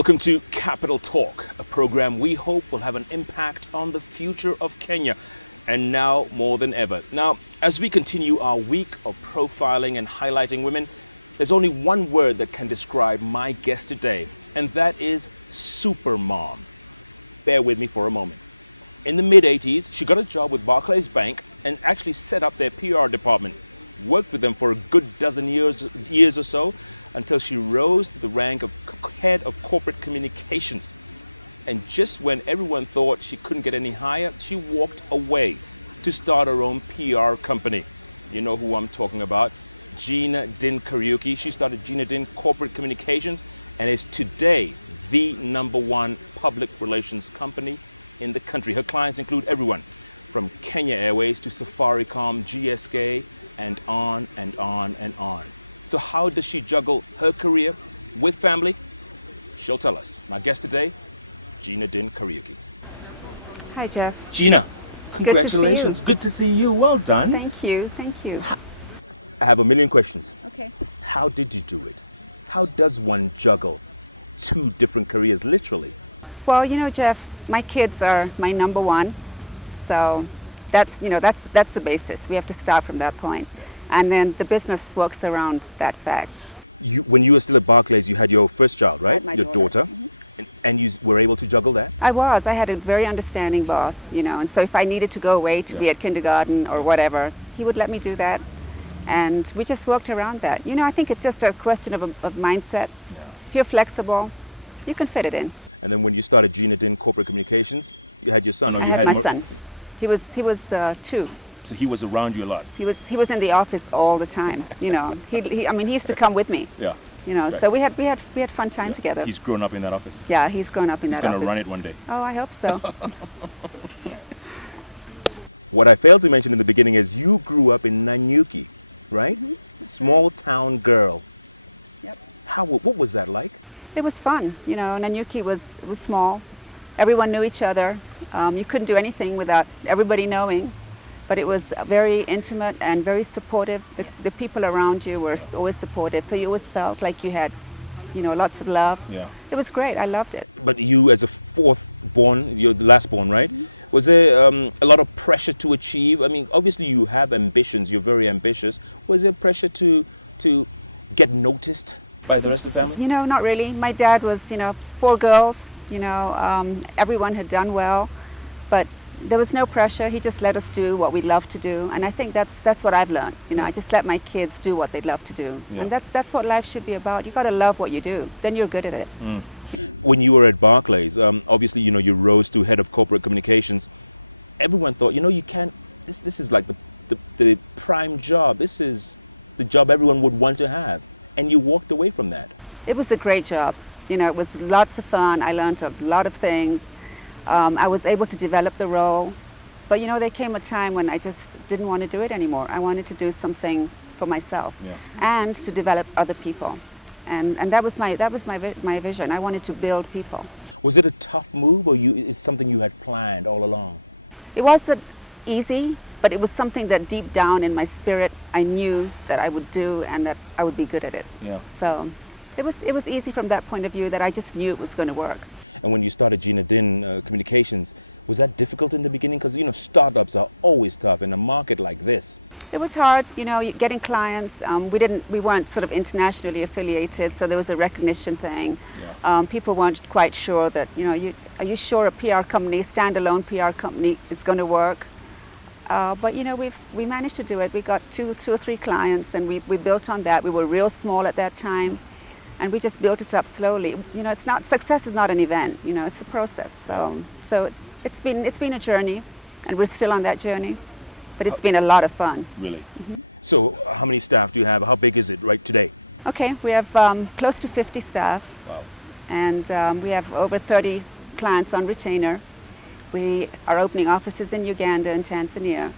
Welcome to Capital Talk, a program we hope will have an impact on the future of Kenya, and now more than ever. Now, as we continue our week of profiling and highlighting women, there's only one word that can describe my guest today, and that is supermom. Bear with me for a moment. In the mid-80s, she got a job with Barclays Bank and actually set up their PR department. Worked with them for a good dozen years or so, until she rose to the rank of head of corporate communications. And just when everyone thought she couldn't get any higher, she walked away to start her own PR company. You know who I'm talking about, Gina Din Kariuki. She started Gina Din Corporate Communications and is today the #1 public relations company in the country. Her clients include everyone from Kenya Airways to Safaricom, GSK, and on and on and on. So how does she juggle her career with family? She'll tell us. My guest today, Gina Din Kariuki. Hi, Jeff. Gina, congratulations. Good to see you. Well done. Thank you. Thank you. I have a million questions. Okay. How did you do it? How does one juggle 2 different careers, literally? Well, you know, Jeff, my kids are my #1, so that's the basis. We have to start from that point, and then the business works around that fact. When you were still at Barclays, you had your first child, right? My your daughter. And you were able to juggle that? I had a very understanding boss, and so if I needed to go away to be at kindergarten or whatever, he would let me do that, and we just worked around that. I think it's just a question of mindset. Yeah. If you're flexible, you can fit it in. And then when you started Gina Din Corporate Communications, you had your son? Or I had my son. He was 2. So he was around you a lot? He was in the office all the time. He used to come with me. Yeah. Right. So we had fun time together. He's grown up in that office? Yeah, he's grown up in that office. He's going to run it one day? Oh, I hope so. What I failed to mention in the beginning is you grew up in Nanyuki, right? Mm-hmm. Small town girl. Yep. What was that like? It was fun. Nanyuki was small. Everyone knew each other. You couldn't do anything without everybody knowing. But it was very intimate and very supportive. The people around you were always supportive, so you always felt like you had, lots of love. Yeah. It was great. I loved it. But you, as a 4th born, you're the last born, right? Mm-hmm. Was there a lot of pressure to achieve? I mean, obviously you have ambitions. You're very ambitious. Was there pressure to get noticed by the rest of the family? Not really. My dad was, 4 girls. Everyone had done well, but there was no pressure. He just let us do what we love to do, and I think that's what I've learned. I just let my kids do what they love to do, and that's what life should be about. You got to love what you do, then you're good at it. Mm. When you were at Barclays, obviously you rose to head of corporate communications. Everyone thought, you can't. This is like the prime job. This is the job everyone would want to have, and you walked away from that. It was a great job. It was lots of fun. I learned a lot of things. I was able to develop the role, but there came a time when I just didn't want to do it anymore. I wanted to do something for myself and to develop other people, and that was my vision. I wanted to build people. Was it a tough move, or is something you had planned all along? It wasn't easy, but it was something that deep down in my spirit I knew that I would do and that I would be good at it. Yeah. So it was easy from that point of view, that I just knew it was going to work. And when you started Gina Din Communications, was that difficult in the beginning? Because, startups are always tough in a market like this. It was hard, getting clients. We weren't sort of internationally affiliated, so there was a recognition thing. Yeah. People weren't quite sure that, are you sure a PR company, standalone PR company, is going to work? But, we managed to do it. We got two or three clients, and we built on that. We were real small at that time. And we just built it up slowly. Success is not an event. It's a process. So it's been a journey, and we're still on that journey. But it's been a lot of fun. Really? Mm-hmm. So how many staff do you have? How big is it right today? Okay, we have close to 50 staff. Wow. And we have over 30 clients on retainer. We are opening offices in Uganda and Tanzania,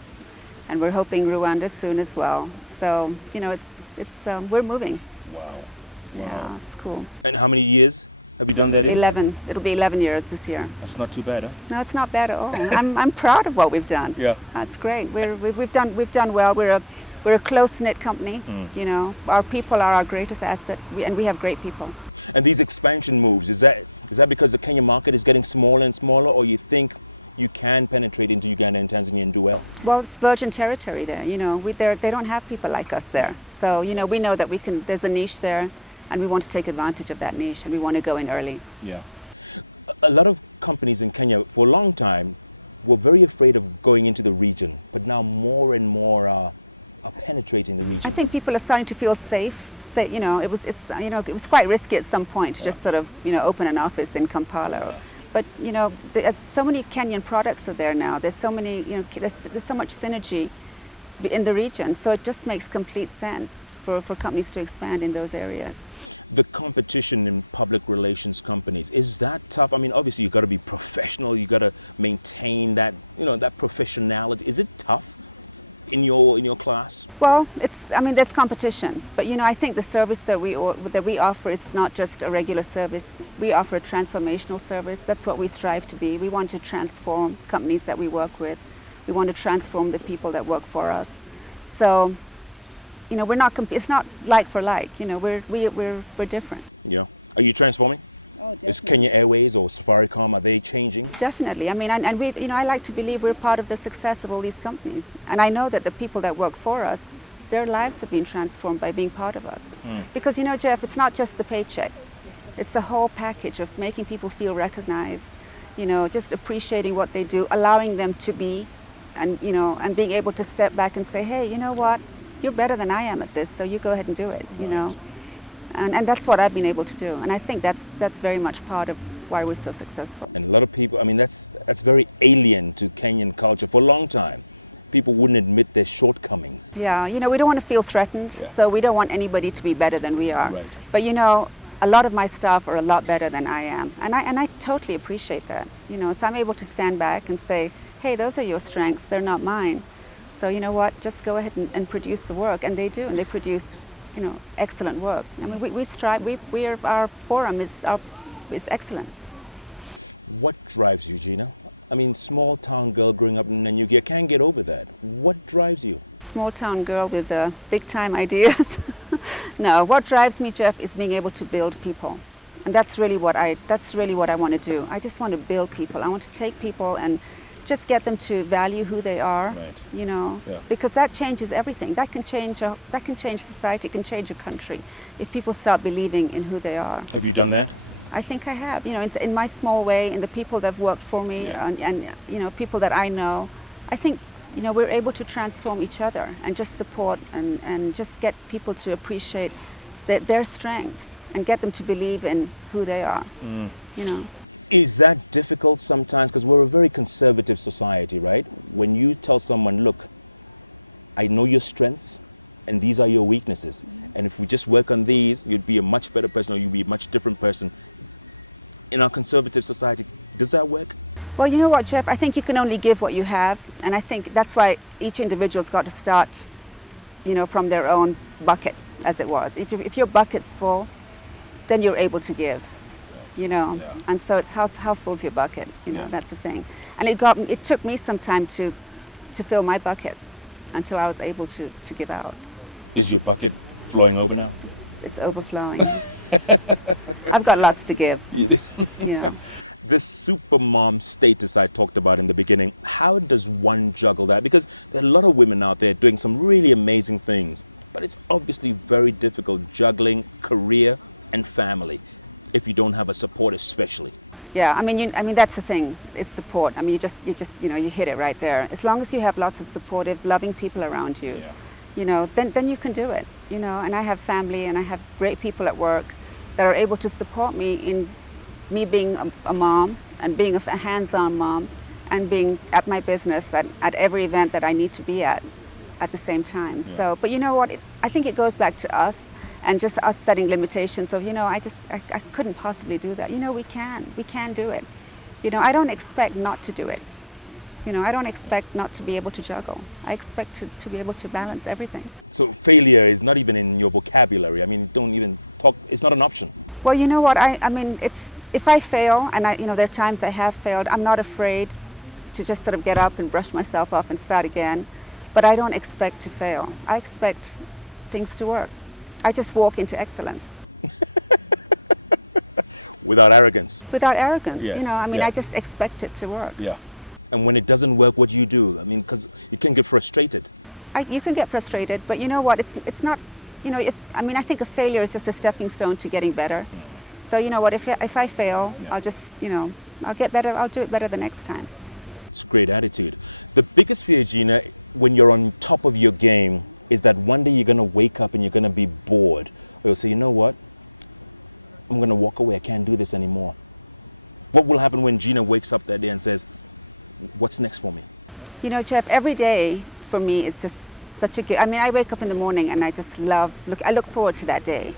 and we're hoping Rwanda soon as well. So we're moving. Wow. Yeah, it's cool. And how many years have you done that in? 11. It'll be 11 years this year. That's not too bad, huh? No, it's not bad at all. I'm proud of what we've done. Yeah. That's great. We've done well. We're a close-knit company. Our people are our greatest asset, and we have great people. And these expansion moves, is that because the Kenya market is getting smaller and smaller, or you think you can penetrate into Uganda and Tanzania and do well? Well, it's virgin territory there. They don't have people like us there. So we know that there's a niche there, and we want to take advantage of that niche, and we want to go in early. Yeah. A lot of companies in Kenya for a long time were very afraid of going into the region, but now more and more are penetrating the region. I think people are starting to feel safe. It was quite risky at some point to just sort of open an office in Kampala. But there's so many Kenyan products are there now. There's so many, there's so much synergy in the region. So it just makes complete sense for companies to expand in those areas. The competition in public relations companies, is that tough? I mean, obviously you've got to be professional. You've got to maintain that, that professionality. Is it tough in your class? Well, there's competition, but I think the service that we offer is not just a regular service. We offer a transformational service. That's what we strive to be. We want to transform companies that we work with. We want to transform the people that work for us. So, we're not. It's not like for like. We're different. Yeah. Are you transforming? Is Kenya Airways or Safaricom, are they changing? Definitely. And we, I like to believe we're part of the success of all these companies. And I know that the people that work for us, their lives have been transformed by being part of us. Because, Jeff, it's not just the paycheck. It's the whole package of making people feel recognized, just appreciating what they do, allowing them to be, and being able to step back and say, hey, you know what? You're better than I am at this, so you go ahead and do it, And that's what I've been able to do. And I think that's very much part of why we're so successful. And a lot of people, that's very alien to Kenyan culture. For a long time, people wouldn't admit their shortcomings. Yeah, we don't want to feel threatened, so we don't want anybody to be better than we are. Right. But a lot of my staff are a lot better than I am. And I totally appreciate that. So I'm able to stand back and say, hey, those are your strengths, they're not mine. So you know what, just go ahead and produce the work. And they do, and they produce excellent work. We strive. Our forum is excellence. What drives you, Gina? Small town girl growing up in Nanyuki, I can't get over that. What drives you? Small town girl with big time ideas. No, what drives me, Jeff, is being able to build people, and that's really what I want to do. I just want to build people. I want to take people and just get them to value who they are, because that changes everything. That can change society, it can change a country if people start believing in who they are. Have you done that? I think I have, in my small way, in the people that have worked for me, and people that I know. I think, we're able to transform each other and just support and just get people to appreciate their strengths and get them to believe in who they are, Is that difficult sometimes? Because we're a very conservative society, right? When you tell someone, look, I know your strengths and these are your weaknesses, and if we just work on these, you'd be a much better person, or you'd be a much different person. In our conservative society, does that work? Well, you know what, Jeff? I think you can only give what you have, and I think that's why each individual's got to start, from their own bucket, as it was. If your bucket's full, then you're able to give. And so it's how full's your bucket, that's the thing. And it took me some time to fill my bucket until I was able to give out. Is your bucket flowing over now? It's overflowing. I've got lots to give. This super mom status I talked about in the beginning, how does one juggle that? Because there are a lot of women out there doing some really amazing things, but it's obviously very difficult juggling career and family if you don't have a support, especially. Yeah, that's the thing. It's support. You hit it right there. As long as you have lots of supportive, loving people around you, then you can do it. And I have family, and I have great people at work that are able to support me in me being a mom, and being a hands-on mom, and being at my business at every event that I need to be at the same time. Yeah. So, but you know what? I think it goes back to us. And just us setting limitations of, I couldn't possibly do that. We can do it. I don't expect not to do it. I don't expect not to be able to juggle. I expect to be able to balance everything. So failure is not even in your vocabulary. Don't even talk, it's not an option. Well, you know what, if I fail, and there are times I have failed, I'm not afraid to just sort of get up and brush myself off and start again. But I don't expect to fail. I expect things to work. I just walk into excellence. Without arrogance. Without arrogance, Yes. you know, I mean, Yeah. I just expect it to work. Yeah. And when it doesn't work, what do you do? I mean, because you can get frustrated. You can get frustrated, but you know what? It's not, you know, I think a failure is just a stepping stone to getting better. So you know what? If I fail, Yeah. I'll just, you know, I'll get better. I'll do it better the next time. It's a great attitude. The biggest fear, Gina, when you're on top of your game, is that one day you're going to wake up and you're going to be bored. Or you'll say, you know what? I'm going to walk away. I can't do this anymore. What will happen when Gina wakes up that day and says, what's next for me? You know, Jeff, every day for me is just such a good. I mean, I wake up in the morning and I just I look forward to that day.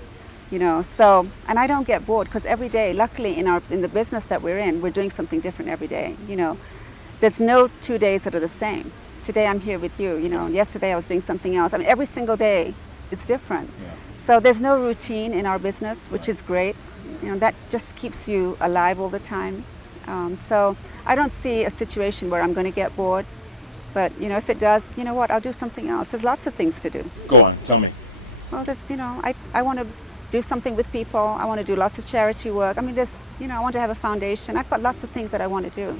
You know, so, and I don't get bored because every day, luckily in the business that we're in, we're doing something different every day. You know, there's no 2 days that are the same. Today I'm here with you, you know, yesterday I was doing something else. I mean, every single day is different. Yeah. So there's no routine in our business, which is great. You know, that just keeps you alive all the time. So I don't see a situation where I'm going to get bored. But, you know, if it does, you know what, I'll do something else. There's lots of things to do. Go on, tell me. Well, there's, you know, I want to do something with people. I want to do lots of charity work. I mean, you know, I want to have a foundation. I've got lots of things that I want to do.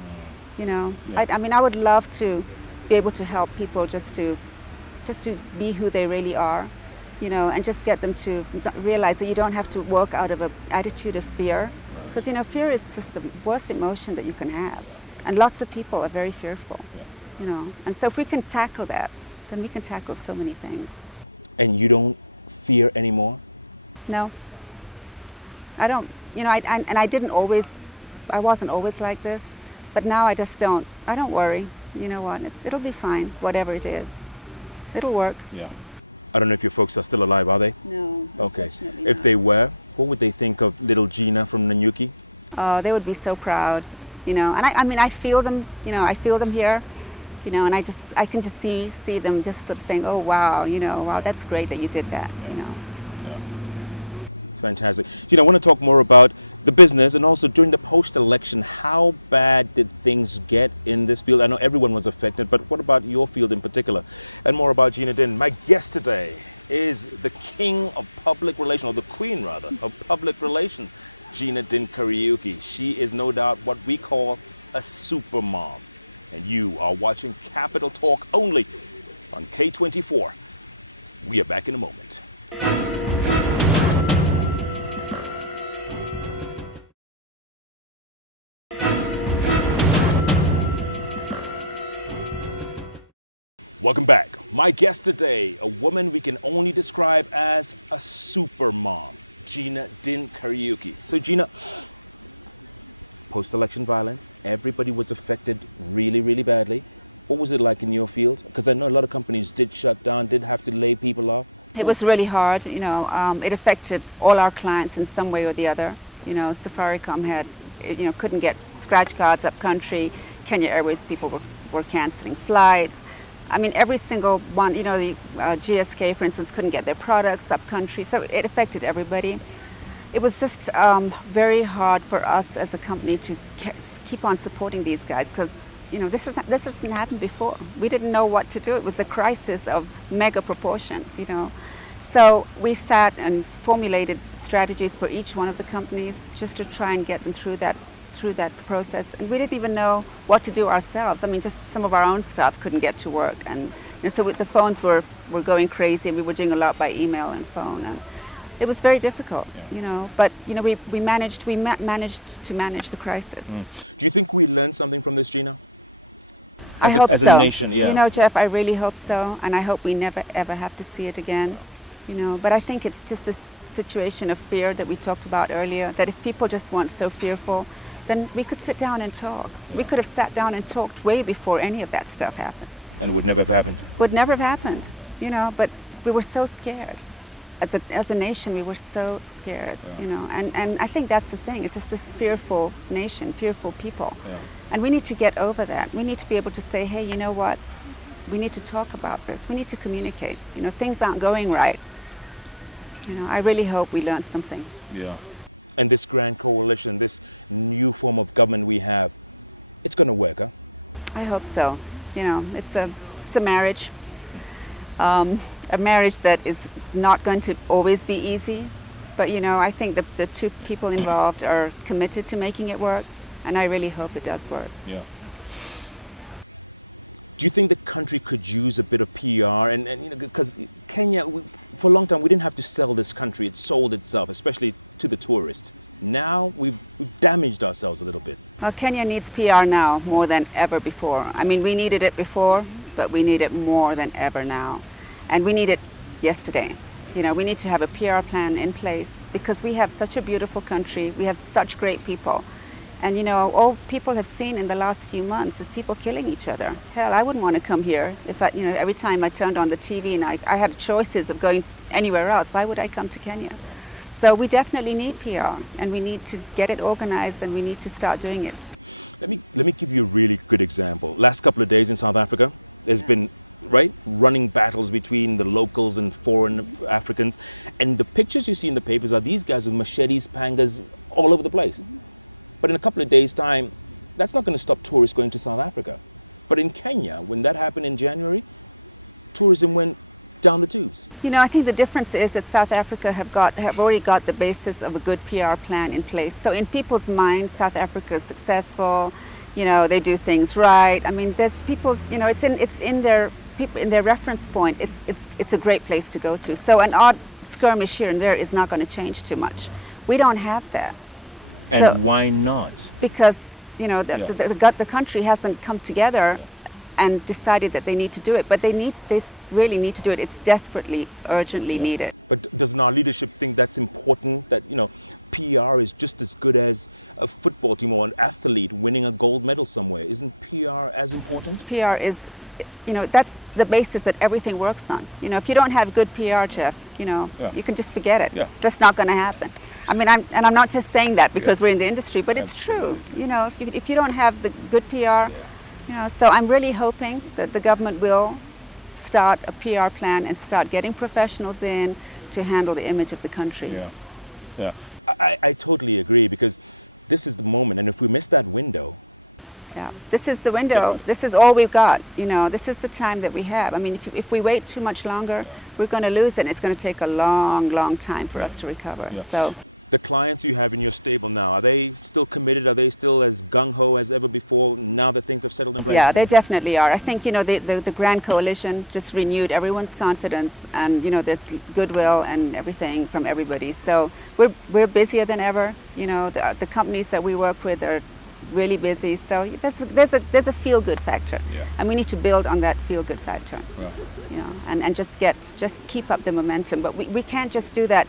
You know, Yeah. I mean, I would love to be able to help people just to be who they really are, you know, and just get them to realize that you don't have to work out of an attitude of fear. Because, you know, fear is just the worst emotion that you can have. And lots of people are very fearful, you know. And so if we can tackle that, then we can tackle so many things. And you don't fear anymore? No, I don't, you know, I wasn't always like this, but now I just don't, I don't worry. You know what, it'll be fine, whatever it is. It'll work. Yeah. I don't know if your folks are still alive, are they? No. Okay. If they were, what would they think of little Gina from Nanyuki? Oh, they would be so proud, you know, and I mean, I feel them, you know, I feel them here, you know, and I can just see them just sort of saying, oh, wow, you know, wow, that's great that you did that, you know. Yeah. It's fantastic. Gina, I want to talk more about the business and also during the post-election, how bad did things get in this field? I know everyone was affected, but what about your field in particular? And more about Gina Din. My guest today is the king of public relations, or the queen rather, of public relations, Gina Din Kariuki. She is no doubt what we call a super mom. And you are watching Capital Talk only on K24. We are back in a moment. Welcome back. My guest today, a woman we can only describe as a super mom, Gina Din Kariuki. So Gina, post-election violence, everybody was affected really, really badly. What was it like in your field? Because I know a lot of companies did shut down, did have to lay people off. It was really hard, you know, it affected all our clients in some way or the other. You know, Safaricom couldn't get scratch cards up country. Kenya Airways people were canceling flights. I mean, every single one, you know, the GSK, for instance, couldn't get their products up country. So it affected everybody. It was just very hard for us as a company to keep on supporting these guys because, you know, this hasn't happened before. We didn't know what to do. It was a crisis of mega proportions, you know. So we sat and formulated strategies for each one of the companies just to try and get them through that process. And we didn't even know what to do ourselves. I mean, just some of our own stuff couldn't get to work. And you know, so the phones were going crazy, and we were doing a lot by email and phone. And it was very difficult, you know. But, you know, we managed to manage the crisis. Do you think we learned something from this, Gina? I hope as so. a nation, yeah. You know, Jeff, I really hope so. And I hope we never, ever have to see it again. You know, but I think it's just this situation of fear that we talked about earlier, that if people just weren't so fearful, then we could sit down and talk. We could have sat down and talked way before any of that stuff happened. And it would never have happened. Would never have happened, you know, but we were so scared. As a nation, we were so scared, you know, and I think that's the thing. It's just this fearful nation, fearful people. Yeah. And we need to get over that. We need to be able to say, hey, you know what? We need to talk about this. We need to communicate. You know, things aren't going right. You know, I really hope we learned something. Yeah. And this grand coalition, this new form of government we have, it's going to work out. I hope so. You know, it's a marriage. A marriage that is not going to always be easy, But I think the two people involved are committed to making it work, and I really hope it does work. Yeah. Do you think the country could use a bit of PR? And because Kenya, for a long time, we didn't have to sell this country. It sold itself, especially to the tourists. Now we've damaged ourselves a little bit. Well, Kenya needs PR now more than ever before. I mean, we needed it before, but we need it more than ever now. And we need it yesterday. We need to have a PR plan in place because we have such a beautiful country. We have such great people. And, all people have seen in the last few months is people killing each other. Hell, I wouldn't want to come here if every time I turned on the TV and I had choices of going anywhere else, why would I come to Kenya? So we definitely need PR, and we need to get it organized, and we need to start doing it. Let me give you a really good example. Last couple of days in South Africa, there's been running battles between the locals and foreign Africans, and the pictures you see in the papers are these guys with machetes, pangas, all over the place. But in a couple of days' time, that's not going to stop tourists going to South Africa. But in Kenya, when that happened in January, tourism went down the tubes. I think the difference is that South Africa have already got the basis of a good PR plan in place. So in people's minds, South Africa is successful. They do things right. I mean, there's people's. It's in their reference point. It's a great place to go to. So an odd skirmish here and there is not going to change too much. We don't have that. And why not? Because the country hasn't come together and decided that they need to do it, but they really need to do it. It's desperately, urgently needed. But doesn't our leadership think that's important? That PR is just as good as a football team or an athlete winning a gold medal somewhere. Isn't PR as important? PR is, that's the basis that everything works on. If you don't have good PR, Jeff, you can just forget it. Yeah. It's just not going to happen. I mean, I'm not just saying that because we're in the industry, but it's true. If you don't have the good PR, so I'm really hoping that the government will start a PR plan and start getting professionals in to handle the image of the country. Yeah. I totally agree because this is the moment, and if we miss that window. Yeah, this is the window. This is all we've got. This is the time that we have. I mean, if we wait too much longer, we're going to lose it. And it's going to take a long, long time for us to recover. Yeah. So. The clients you have in your stable now, are they still committed? Are they still as gung-ho as ever before now that things have settled in place? Yeah, they definitely are. I think, the Grand Coalition just renewed everyone's confidence, and, there's goodwill and everything from everybody. So we're busier than ever. The companies that we work with are really busy. So there's a feel-good factor. Yeah. And we need to build on that feel-good factor. Yeah. And just keep up the momentum. But we can't just do that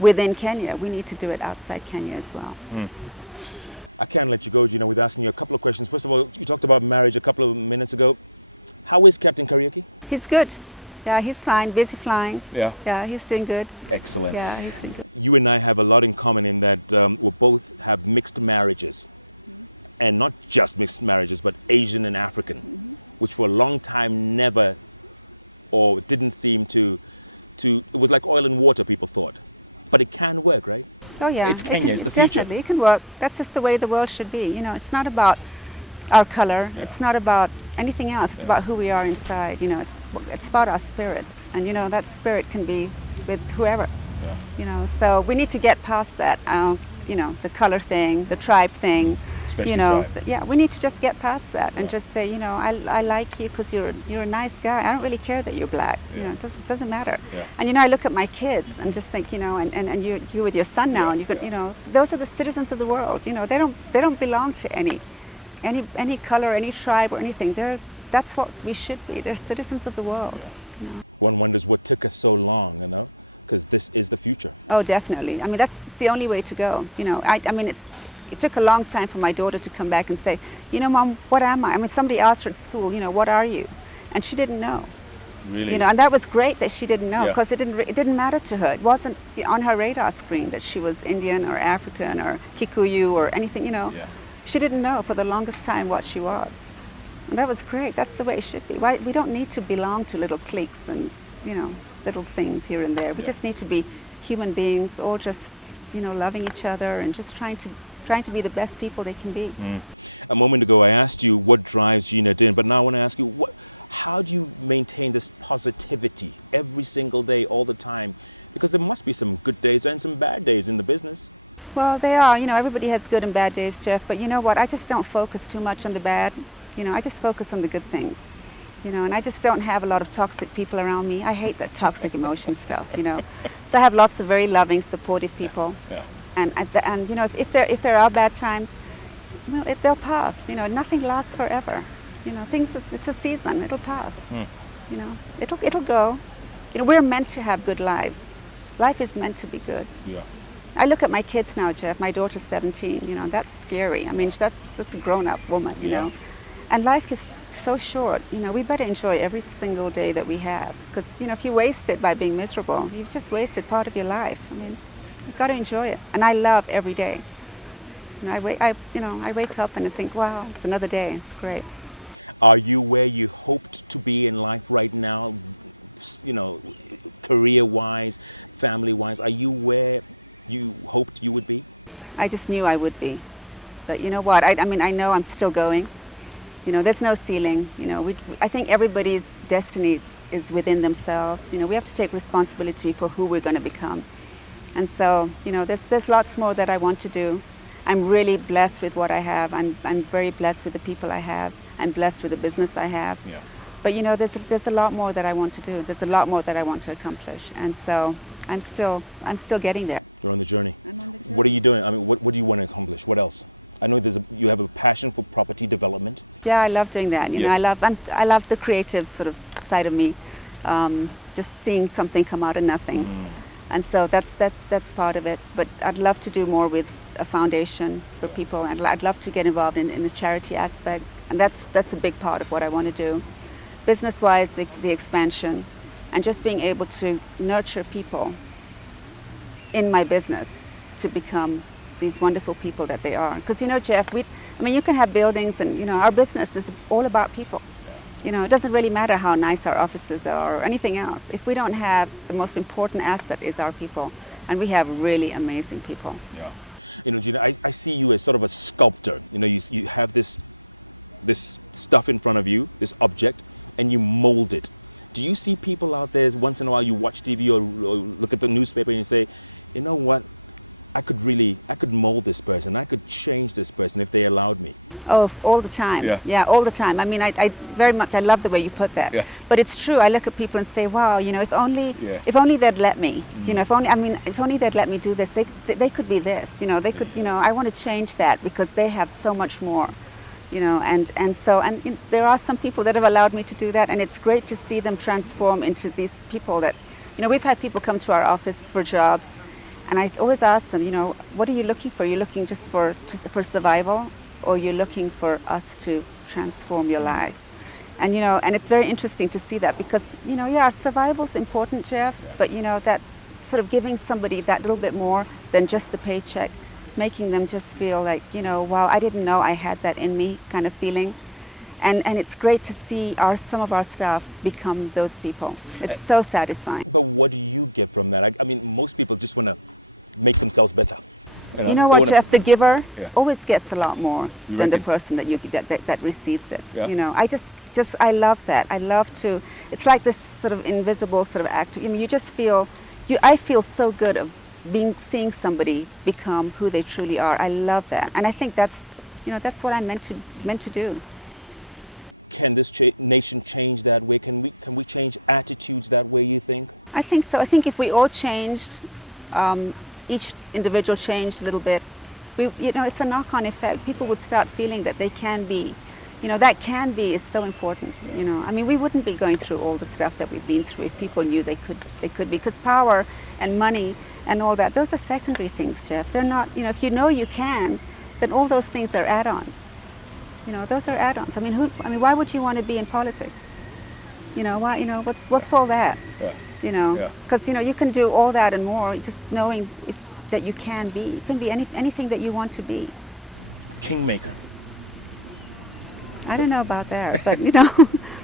within Kenya. We need to do it outside Kenya as well. I can't let you go, Gina, with asking you a couple of questions. First of all, you talked about marriage a couple of minutes ago. How is Captain Kariuki? He's good. Yeah, he's fine. Busy flying. Yeah. Yeah, he's doing good. Excellent. Yeah, he's doing good. You and I have a lot in common in that we both have mixed marriages. And not just mixed marriages, but Asian and African, which for a long time never, or didn't seem to it was like oil and water, people thought. But it can work, right? Oh yeah, it's Kenya, it's the future. Definitely, it can work. That's just the way the world should be. It's not about our color. Yeah. It's not about anything else. It's about who we are inside. It's about our spirit, and that spirit can be with whoever. Yeah. So we need to get past that. The color thing, the tribe thing. Especially tribe. We need to just get past that and just say, I like you because you're a nice guy. I don't really care that you're black. It doesn't matter. Yeah. And I look at my kids and just think, and you with your son now, and you can, those are the citizens of the world. They don't belong to any color, any tribe, or anything. That's what we should be. They're citizens of the world. Yeah. One wonders what took us so long, because this is the future. Oh, definitely. I mean, that's the only way to go. I mean, it took a long time for my daughter to come back and say, Mom, what am I? I mean, somebody asked her at school, what are you? And she didn't know. Really? And that was great that she didn't know, Yeah. because it didn't matter to her. It wasn't on her radar screen that she was Indian or African or Kikuyu or anything, Yeah. She didn't know for the longest time what she was. And that was great. That's the way it should be. We don't need to belong to little cliques and, little things here and there. We just need to be human beings, all just, loving each other and just trying to be the best people they can be. A moment ago, I asked you what drives Gina Din, but now I want to ask you, how do you maintain this positivity every single day, all the time? Because there must be some good days and some bad days in the business. Well, they are. Everybody has good and bad days, Jeff. But you know what? I just don't focus too much on the bad. I just focus on the good things. And I just don't have a lot of toxic people around me. I hate that toxic emotion stuff. So I have lots of very loving, supportive people. Yeah. And if there are bad times, they'll pass. Nothing lasts forever. It's a season. It'll pass. It'll go. We're meant to have good lives. Life is meant to be good. Yeah. I look at my kids now, Jeff. My daughter's 17. That's scary. I mean, that's a grown-up woman. Yeah. And life is so short. We better enjoy every single day that we have. Because if you waste it by being miserable, you've just wasted part of your life. I mean, you've got to enjoy it. And I love every day. I wake up and I think, wow, it's another day. It's great. Are you where you hoped to be in life right now? Career-wise, family-wise, are you where you hoped you would be? I just knew I would be. But you know what? I know I'm still going. There's no ceiling. I think everybody's destiny is within themselves. We have to take responsibility for who we're going to become. And so, there's lots more that I want to do. I'm really blessed with what I have. I'm very blessed with the people I have. I'm blessed with the business I have. Yeah. But there's a lot more that I want to do. There's a lot more that I want to accomplish. And so I'm still getting there. You're on the journey. What are you doing? What do you want to accomplish? What else? I know you have a passion for property development. Yeah, I love doing that. I love the creative sort of side of me. Just seeing something come out of nothing. And so that's part of it. But I'd love to do more with a foundation for people, and I'd love to get involved in the charity aspect. And that's a big part of what I want to do. Business-wise, the expansion, and just being able to nurture people in my business to become these wonderful people that they are. Because Jeff, you can have buildings, and our business is all about people. It doesn't really matter how nice our offices are or anything else. If we don't have, the most important asset is our people, and we have really amazing people. Yeah. Gina, I see you as sort of a sculptor. You have this stuff in front of you, this object, and you mold it. Do you see people out there, once in a while you watch TV or look at the newspaper and you say, you know what, I could mold this person, I could change this person if they allowed me? Oh, all the time. Yeah, all the time. I mean, I very much, I love the way you put that. Yeah. But it's true. I look at people and say, wow, if only they'd let me. If only they'd let me do this. They could be this. They could. I want to change that because they have so much more. And there are some people that have allowed me to do that, and it's great to see them transform into these people that, we've had people come to our office for jobs, and I always ask them, what are you looking for? Are you looking just for survival, or you're looking for us to transform your life? And and it's very interesting to see that because survival's important, Jeff, but that sort of giving somebody that little bit more than just the paycheck, making them just feel like, wow, I didn't know I had that in me kind of feeling. And it's great to see some of our staff become those people. It's so satisfying. But what do you get from that? Most people just want to make themselves better. You know what, Jeff? The giver always gets a lot more than the person that receives it. Yeah. I love that. I love to. It's like this sort of invisible sort of act. You just feel. I feel so good of seeing somebody become who they truly are. I love that, and I think that's what I'm meant to do. Can this nation change that way? Can we change attitudes that way, you think? I think so. I think if we all changed, each individual changed a little bit, it's a knock-on effect. People would start feeling that they can be. That can be is so important. We wouldn't be going through all the stuff that we've been through if people knew they could be. Because power and money and all that, those are secondary things, Jeff. They're not. If you can, then all those things are add-ons. Those are add-ons. Why would you want to be in politics? Why? What's all that? Yeah. Because you can do all that and more, just knowing that you can be. You can be anything that you want to be. Kingmaker. I don't know about that, but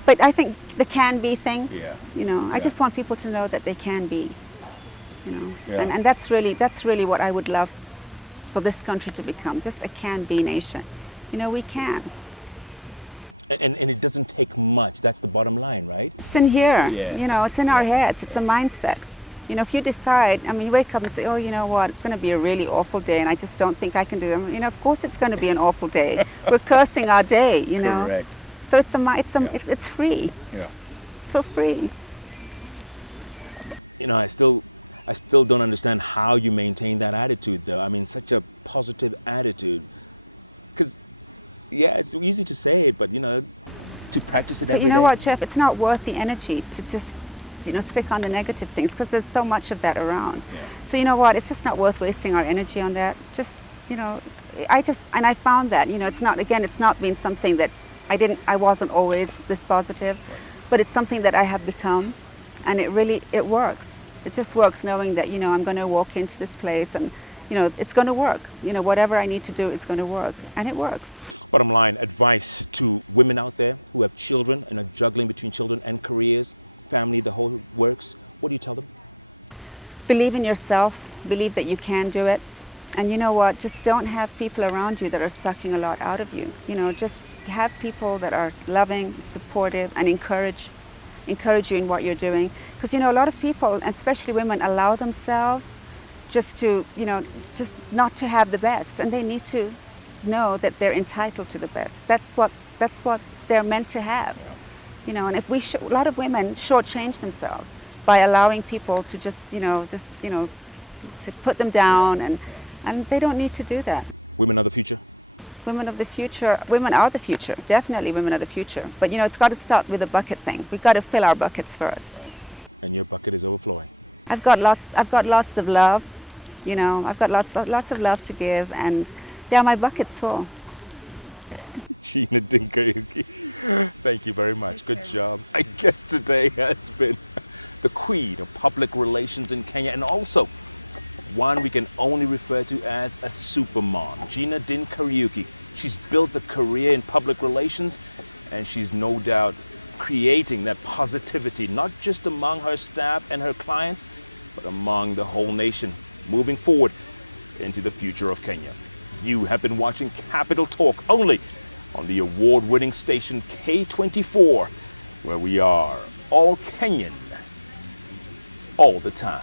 but I think the can be thing. I just want people to know that they can be. And that's really what I would love for this country to become, just a can be nation. We can. And it doesn't take much. That's the bottom line, right? It's in here. It's in our heads. It's a mindset. You know, if you decide, I mean, you wake up and say, oh, you know what, it's going to be a really awful day and I just don't think I can do it. You know, of course it's going to be an awful day. We're cursing our day, you know. Correct. So it's free. Yeah. It's for free. You know, I still don't understand how you maintain that attitude, though. I mean, such a positive attitude. Because, yeah, it's so easy to say, but, you know, to practice it But every you know day. what, Jeff, it's not worth the energy to just, you know, stick on the negative things because there's so much of that around. Yeah. So you know what, it's just not worth wasting our energy on that. Just, you know, I found that, you know, it's not been something that I wasn't always this positive, but it's something that I have become, and it works. It just works knowing that, you know, I'm going to walk into this place and, you know, it's going to work. You know, whatever I need to do is going to work, and it works. Bottom line, advice to women out there who have children and are juggling between children and careers, family, the whole works. What do you tell them? Believe in yourself, believe that you can do it. And you know what, just don't have people around you that are sucking a lot out of you. You know, just have people that are loving, supportive, and encourage you in what you're doing. Because, you know, a lot of people, and especially women, allow themselves just to, you know, just not to have the best. And they need to know that they're entitled to the best. That's what they're meant to have. You know, and if a lot of women shortchange themselves by allowing people to just to put them down, and they don't need to do that. Women are the future. Women are the future, definitely women are the future. But you know, it's got to start with the bucket thing. We've got to fill our buckets first. And your bucket is overflowing. I've got lots of love, you know, I've got lots of love to give, and yeah, my bucket's full. Gina Din Kariuki, thank you very much. Good job. I guess today has been the queen of public relations in Kenya, and also one we can only refer to as a super mom, Gina Din Kariuki. She's built a career in public relations, and she's no doubt creating that positivity, not just among her staff and her clients, but among the whole nation, moving forward into the future of Kenya. You have been watching Capital Talk only on the award-winning station K24, where we are all Kenyan, all the time.